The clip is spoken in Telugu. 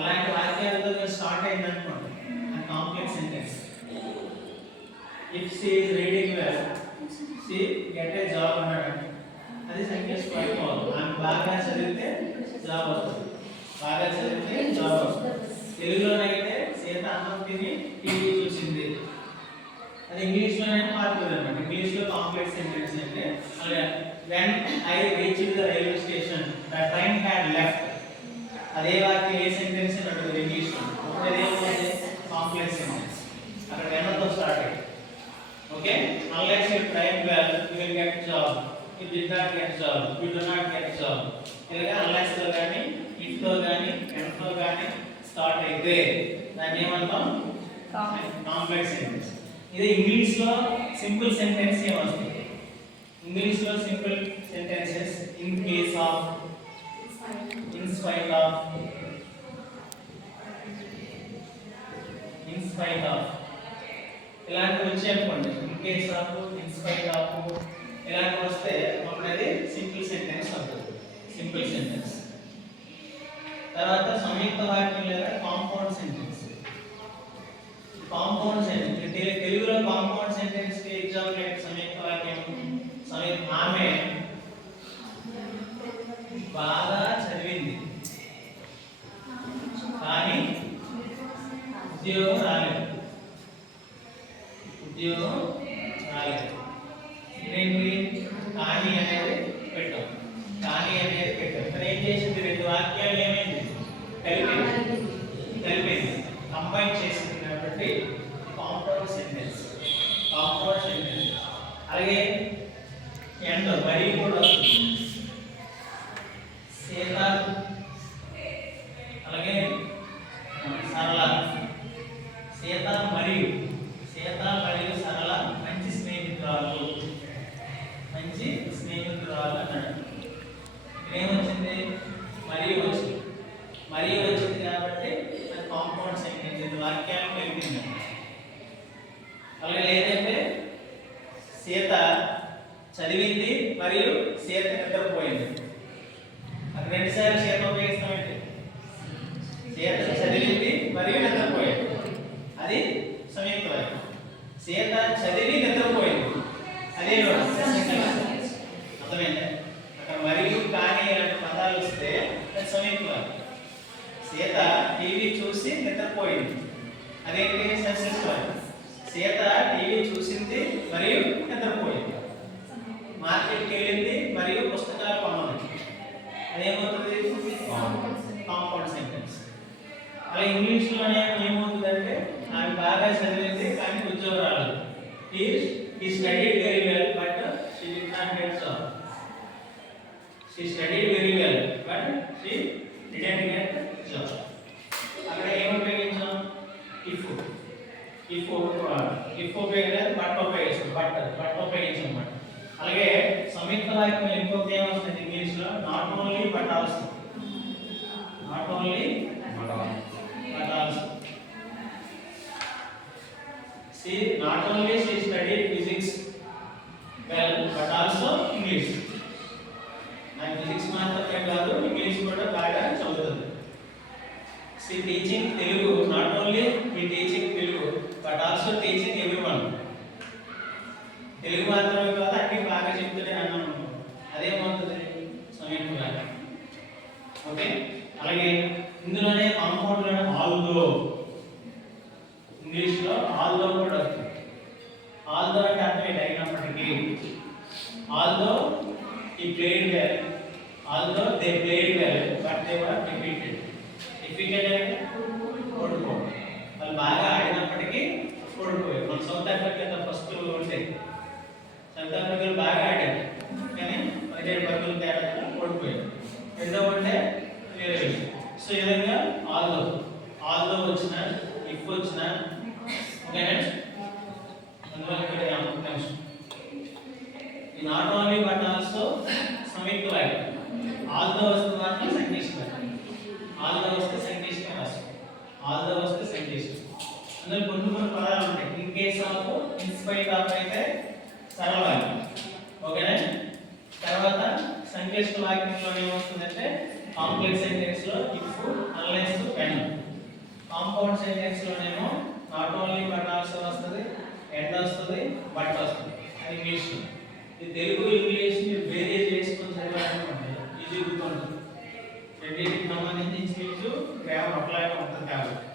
అలాంటి వాక్యాలతో స్టార్ట్ అయింది అనుకోండి complex sentence. If she is reading well she get a job అన్నాడు, అది సెంటెన్స్ పడిపోవాలి. ఆమె బాగా చదివితే జాబ్ వస్తుంది, బాగా చదివితే జాబ్ వస్తుంది. తెలుగులోనైతే సీత అన్నం తిని టీవీ చూసింది, అది ఇంగ్లీష్లోనే మారుతుంది అనమాట. ఇంగ్లీష్లో కాంప్లెక్స్ సెంటెన్స్ అంటే when I reached the railway station the train had left, అదే వాక్యం ఏ సెంటెన్స్ ఉంటుంది ఇంగ్లీష్లో, అప్పుడు అదేమవుతుంది కాంప్లెక్స్ సెంటెన్స్. అక్కడ వెనతో స్టార్ట్ అయ్యింది. Okay, unless you try well you will get job, you did not get job, you do not get job. ఇలాగా అన్లెస్ తో గాని ఇఫ్ తో గాని అండ్ తో గాని స్టార్ట్ అయితే దాన్ని ఏమంటాం కాంప్లెక్స్ సెంటెన్స్. ఇది ఇంగ్లీష్ లో సింపుల్ సెంటెన్స్ ఏమొస్తుంది, ఇంగ్లీష్ లో simple sentences in case of, in spite of, in spite of ఇలాంటివి వచ్చాయి అనుకోండి. In case of, in spite of ఇలాంటివి వస్తే అప్పుడు అది సింపుల్ సెంటెన్స్ అవుతుంది, సింపుల్ సెంటెన్స్. తర్వాత సంయుక్త వాక్యం లేదా కాంపౌండ్ సెంటెన్స్. కాంపౌండ్ సెంటెన్స్ తెలుగులో కాంపౌండ్ సెంటెన్స్ కి ఎగ్జాంపుల్ ఏంటి? సంయుక్త వాక్యం ఆమె బాగా చదివింది కానీ ఉద్యోగం రాలేదు, ఉద్యోగం రాలేదు. ఇదేంటి కానీ అనేది పెట్టాం, కానీ అనేది పెట్టాం. ఇక్కడ ఏం చేసింది, రెండు వాక్యాలు ఏమైంది కలిపింది, కంబైన్ చేసింది కాబట్టి కాంపౌండ్ సెంటెన్స్, కాంపౌండ్ సెంటెన్స్. అలాగే ఎండ్ మరి కూడా వస్తుంది, సీత అలాగే సరళ, సీత మరియు సరళ మంచి స్నేహితురాలు, మంచి స్నేహితురాలు అన్నాడు. ఏమొచ్చింది మరియు వచ్చింది, మరియు వచ్చింది కాబట్టి అది కాంపౌండ్ సెంటెన్స్, ఇది వాక్యాలు కలిపింది. అలాగే లేదంటే సీత చదివింది మరియు సీత నిద్రపోయింది, అది రెండుసార్లు సీత ఉపయోగిస్తామంటే సీత చదివింది మరియు నిద్రపోయింది, అది సంయుక్త వాక్యం. సీత చదివి నిద్రపోయింది, అదే అర్థమైందా? అక్కడ మరియు కానీ ఇలాంటి పదాలు వస్తే అది సంయుక్త వాక్యం. సీత టీవీ చూసి నిద్రపోయింది, అదేంటి సెన్సెస్ వాక్యం. సీత టీవీ చూసింది మరియు నిద్రపోయింది, మార్కెట్కి వెళ్ళింది మరియు పుస్తకాలు కొన్నది, అదేమవుతుంది కాంపౌండ్ సెంటెన్స్. అలా ఇంగ్లీష్లోనే ఏమవుతుందంటే ఆమె బాగా చదివింది కానీ ఉద్యోగం రాలేదు. He studied very well but she did not get job. She studied very well but she didn't get job. అక్కడ ఏం ఉపయోగించాం if ఉపయోగించాలి, బట్ ఉపయోగించాం అన్నమాట. అలాగే సంయుక్త వాక్యం ఇంకొక ఏమొస్తుంది ఇంగ్లీష్లో, not only but also, not only but also. Not only she studied physics well but also English. నాకు ఫిజిక్స్ మాత్రమే కాదు ఇంగ్లీష్ కూడా బాగా చదువుతుంది. She teaching Telugu, not only he teaching Telugu but also teaching everyone. Telugu మాత్రమే కాదు అన్ని బాగా చెప్తుంటే అన్నాను, అదేమవుతుంది సంయుక్త వాక్యం. ఓకే, అలాగే ఇందులోనే కాంపౌండ్ లోనే ఆల్దో, ఇంగ్లీష్ లో ఆల్దో కూడా వస్తుంది. ఆల్దో అంటే అర్థం అయినప్పటికీ, although he played well, although they played well but they were defeated. Defeated అంటే ఓడిపోవడం, వాళ్ళు బాగా ఆడినప్పటికీ ఓడిపోయారు. మన సౌత్ ఆఫ్రికా ఫస్ట్ ఉంటాయి, సౌత్ ఆఫ్రికాలో బాగా ఆడారు కానీ 17 పరుగుల తేడా ఓడిపోయారు. రెండో అంటే వేరే విషయం. సో ఈ విధంగా ఆల్దో వచ్చిన ఇఫ్ వచ్చిన ఓకేనా, అందువల్ల ఇక్కడ నెక్స్ట్ ఈ నాట్ ఓన్లీ బట్ ఆల్సో సంయుక్త వాక్యం. ఆల్దో వస్తే మాత్రం సంక్లిష్ట వాక్యం, ఆల్దో వస్తే సంక్లిష్ట రాస్తాం, ఆల్దో వస్తే సంక్లిష్ట. అందులో కొన్ని పదాలు ఉంటాయి. In case of, in spite of అయితే సరళ వాక్యం ఓకేనా. తర్వాత సంక్లిష్ట వాక్యంలో ఏమొస్తుందంటే కాంప్లెక్స్ సెంటెన్స్ లో if, unless, when. Compound sentence లోనేమో నాట్ ఓన్లీ బట్ ఆల్సో వస్తుంది, అండ్ వస్తుంది, బట్ వస్తుంది. అది మీ ఇష్టం. ఈ తెలుగు ఇంగ్లీష్ మీరు వేరే చేసుకొని చదవాలనుకోండి ఈజీ గుర్తుంటుంది. రెండింటికి సంబంధించి ఇంచుమించు గ్రామర్ ఒకలాగే ఉంటుంది కాబట్టి